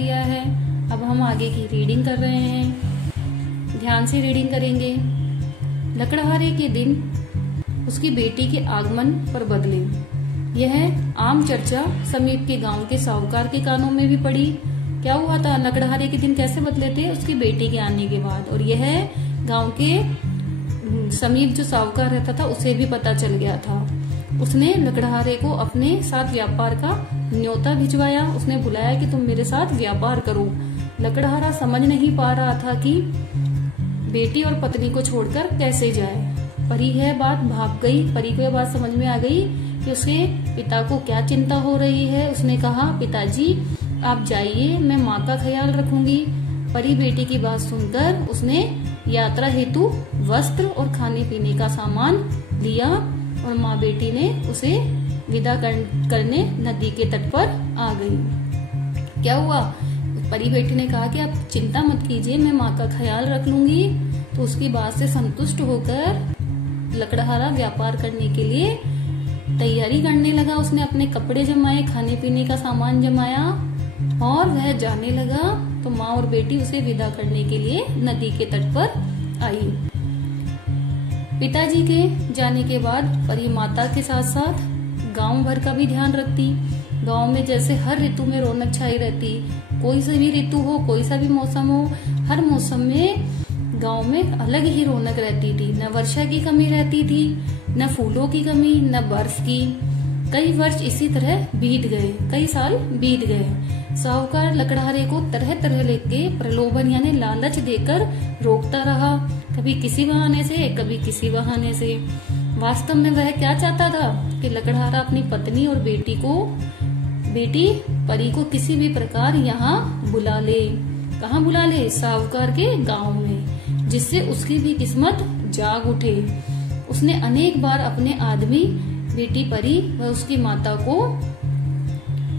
लिया है। अब हम आगे की रीडिंग कर रहे हैं। ध्यान से रीडिंग करेंगे। लकड़हारे के दिन उसकी बेटी के आगमन पर बदले। यह आम चर्चा समीप के गांव के साहूकार के कानों में भी पड़ी। क्या हुआ था, लकड़हारे के दिन कैसे बदले थे, उसकी बेटी के आने के बाद। और यह गांव के समीप जो साहूकार रहता था उसे भी पता चल गया था। उसने लकड़हारे को अपने साथ व्यापार का न्योता भिजवाया। उसने बुलाया कि तुम मेरे साथ व्यापार करो। लकड़हारा समझ नहीं पा रहा था कि बेटी और पत्नी को छोड़कर कैसे जाए। परी यह बात भाग गई। परी को यह बात समझ में आ गई कि उसके पिता को क्या चिंता हो रही है। उसने कहा, पिताजी आप जाइए, मैं माँ का ख्याल रखूंगी। परी बेटी की बात सुनकर उसने यात्रा हेतु वस्त्र और खाने पीने का सामान लिया और माँ बेटी ने उसे विदा करने नदी के तट पर आ गई। क्या हुआ, परी बेटी ने कहा कि आप चिंता मत कीजिए, मैं माँ का ख्याल रख लूंगी। तो उसकी बात से संतुष्ट होकर लकड़हारा व्यापार करने के लिए तैयारी करने लगा। उसने अपने कपड़े जमाए, खाने पीने का सामान जमाया और वह जाने लगा। तो माँ और बेटी उसे विदा करने के लिए नदी के तट पर आई। पिताजी के जाने के बाद परी माता के साथ साथ गांव भर का भी ध्यान रखती। गांव में जैसे हर ऋतु में रौनक छाई रहती, कोई सा भी ऋतु हो, कोई सा भी मौसम हो, हर मौसम में गांव में अलग ही रौनक रहती थी। न वर्षा की कमी रहती थी, न फूलों की कमी, न बर्फ की। कई वर्ष इसी तरह बीत गए, कई साल बीत गए। साहूकार लकड़हारे को तरह तरह लेके प्रलोभन यानी लालच देकर रोकता रहा, कभी किसी बहाने से, कभी किसी बहाने से। वास्तव में वह क्या चाहता था कि लकड़हारा अपनी पत्नी और बेटी परी को किसी भी प्रकार यहाँ बुला ले। कहाँ बुला ले? साहूकार के गांव में, जिससे उसकी भी किस्मत जाग उठे। उसने अनेक बार अपने आदमी बेटी परी व उसकी माता को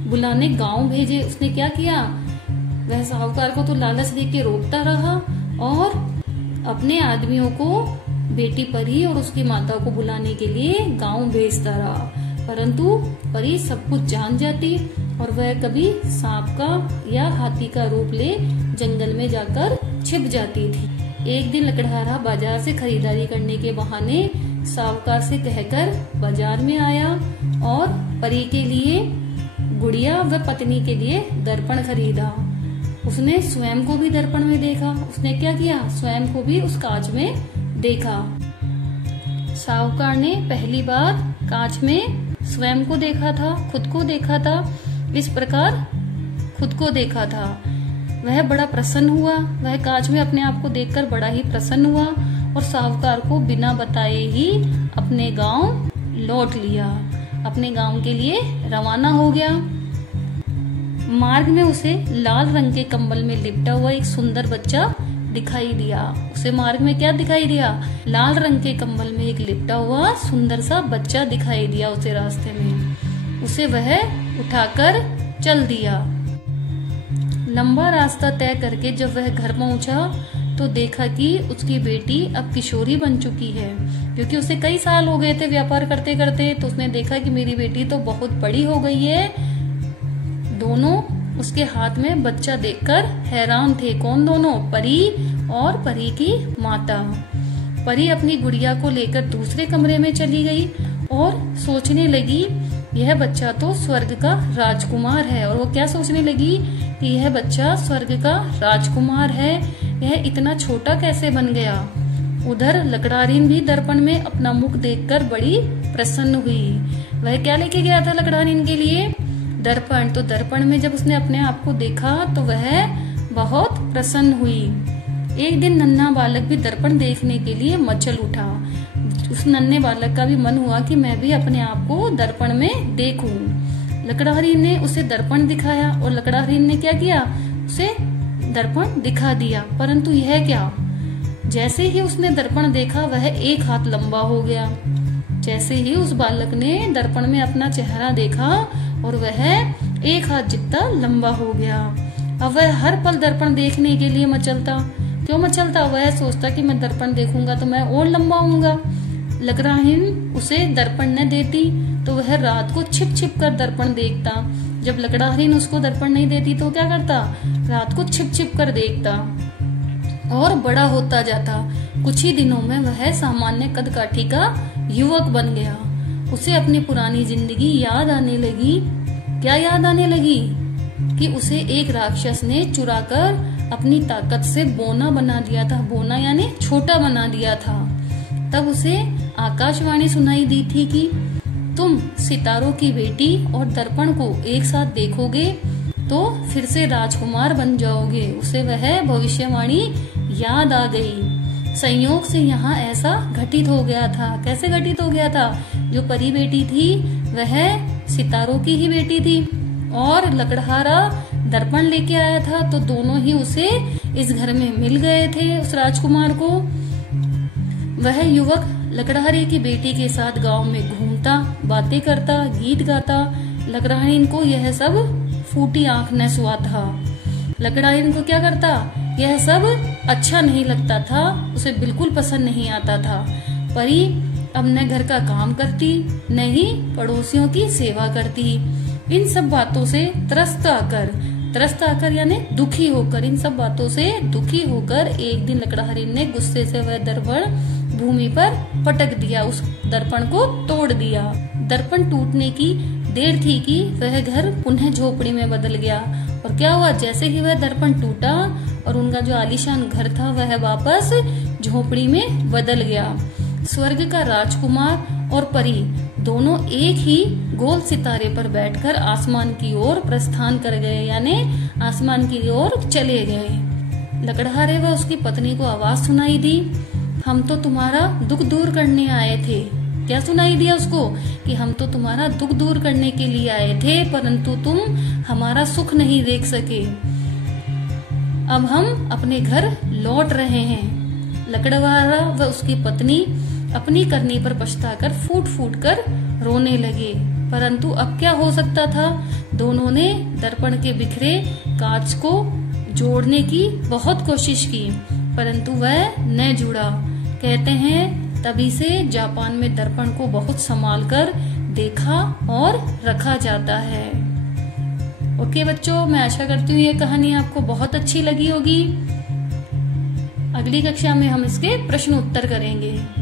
बुलाने गांव भेजे। उसने क्या किया, वह साहूकार को तो लालच देके रोकता रहा और अपने आदमियों को बेटी परी और उसकी माता को बुलाने के लिए गांव भेजता रहा। परंतु परी सब कुछ जान जाती और वह कभी सांप का या हाथी का रूप ले जंगल में जाकर छिप जाती थी। एक दिन लकड़हारा बाजार से खरीदारी करने के बहाने साहूकार से कहकर बाजार में आया और परी के लिए गुड़िया व पत्नी के लिए दर्पण खरीदा। उसने स्वयं को भी दर्पण में देखा। उसने क्या किया, स्वयं को भी उस कांच में देखा। साहूकार ने पहली बार कांच में स्वयं को देखा था, खुद को देखा था। इस प्रकार खुद को देखा था। वह बड़ा प्रसन्न हुआ। वह कांच में अपने आप को देखकर बड़ा ही प्रसन्न हुआ और साहूकार को बिना बताए ही अपने गांव लौट लिया। अपने गांव के लिए रवाना हो गया। मार्ग में उसे लाल रंग के कंबल में लिपटा हुआ एक सुंदर बच्चा दिखाई दिया। उसे मार्ग में क्या दिखाई दिया? लाल रंग के कंबल में एक लिपटा हुआ सुंदर सा बच्चा दिखाई दिया उसे रास्ते में। उसे वह उठाकर चल दिया। लंबा रास्ता तय करके जब वह घर पहुंचा तो देखा कि उसकी बेटी अब किशोरी बन चुकी है, क्योंकि उसे कई साल हो गए थे व्यापार करते करते। तो उसने देखा कि मेरी बेटी तो बहुत बड़ी हो गई है। दोनों उसके हाथ में बच्चा देखकर हैरान थे। कौन दोनों? परी और परी की माता। परी अपनी गुड़िया को लेकर दूसरे कमरे में चली गई और सोचने लगी यह बच्चा तो स्वर्ग का राजकुमार है। और वो क्या सोचने लगी कि यह बच्चा स्वर्ग का राजकुमार है, यह इतना छोटा कैसे बन गया। उधर लकड़हारिन भी दर्पण में अपना मुख देखकर बड़ी प्रसन्न हुई। वह क्या लेके गया था लकड़हारिन के लिए? दर्पण। तो दर्पण में जब उसने अपने आप को देखा तो वह बहुत प्रसन्न हुई। एक दिन नन्हा बालक भी दर्पण देखने के लिए मचल उठा। उस नन्हे बालक का भी मन हुआ कि मैं भी अपने आप को दर्पण में देखूं। लकड़हारिन ने उसे दर्पण दिखाया और लकड़हारिन ने क्या किया, उसे दर्पण दिखा दिया। परंतु यह क्या, जैसे ही उसने दर्पण देखा वह एक हाथ लंबा हो गया। जैसे ही उस बालक ने दर्पण में अपना चेहरा देखा और वह एक हाथ जितना लंबा हो गया। अब वह हर पल दर्पण देखने के लिए मचलता। क्यों मचलता? वह सोचता कि मैं दर्पण देखूंगा तो मैं और लंबा होऊंगा। लकड़हारिन उसे दर्पण न देती तो वह रात को छिप छिप कर दर्पण देखता। जब लकड़हारिन उसको दर्पण नहीं देती तो क्या करता, रात को छिप छिप कर देखता और बड़ा होता जाता। कुछ ही दिनों में वह सामान्य कदकाठी का युवक बन गया। उसे अपनी पुरानी जिंदगी याद आने लगी। क्या याद आने लगी? कि उसे एक राक्षस ने चुराकर अपनी ताकत से बोना बना दिया था। बोना यानी छोटा बना दिया था। तब उसे आकाशवाणी सुनाई दी थी कि तुम सितारों की बेटी और दर्पण को एक साथ देखोगे तो फिर से राजकुमार बन जाओगे। उसे वह भविष्यवाणी याद आ गई। संयोग से यहाँ ऐसा घटित हो गया था। कैसे घटित हो गया था? जो परी बेटी थी वह सितारों की ही बेटी थी और लकड़हारा दर्पण लेके आया था, तो दोनों ही उसे इस घर में मिल गए थे। उस राजकुमार को वह युवक लकड़हारे की बेटी के साथ गांव में घूमता, बातें करता, गीत गाता। लकड़हारिन को यह सब फूटी आंख न सुआ था। लकड़हारिन को क्या करता, यह सब अच्छा नहीं लगता था, उसे बिल्कुल पसंद नहीं आता था। परी अब न घर का काम करती न ही पड़ोसियों की सेवा करती। इन सब बातों से त्रस्त आकर यानी दुखी होकर, इन सब बातों से दुखी होकर एक दिन लकड़हारिन ने गुस्से से वह दर्पण भूमि पर पटक दिया, उस दर्पण को तोड़ दिया। दर्पण टूटने की देर थी कि वह घर पुनः झोपड़ी में बदल गया। और क्या हुआ, जैसे ही वह दर्पण टूटा और उनका जो आलीशान घर था वह वापस झोपड़ी में बदल गया। स्वर्ग का राजकुमार और परी दोनों एक ही गोल सितारे पर बैठकर आसमान की ओर प्रस्थान कर गए, यानी आसमान की ओर चले गए। लकड़हारे व उसकी पत्नी को आवाज सुनाई दी, हम तो तुम्हारा दुख दूर करने आए थे। क्या सुनाई दिया उसको? कि हम तो तुम्हारा दुख दूर करने के लिए आए थे, परंतु तुम हमारा सुख नहीं देख सके। अब हम अपने घर लौट रहे हैं। लकड़हारा व उसकी पत्नी अपनी करनी पर पछताकर फूट फूट कर रोने लगे। परंतु अब क्या हो सकता था? दोनों ने दर्पण के बिखरे कांच को जोड़ने की बहुत कोशिश की, परंतु वह न जुड़ा। कहते हैं तभी से जापान में दर्पण को बहुत संभाल कर देखा और रखा जाता है। ओके बच्चों, मैं आशा करती हूँ ये कहानी आपको बहुत अच्छी लगी होगी। अगली कक्षा में हम इसके प्रश्न उत्तर करेंगे।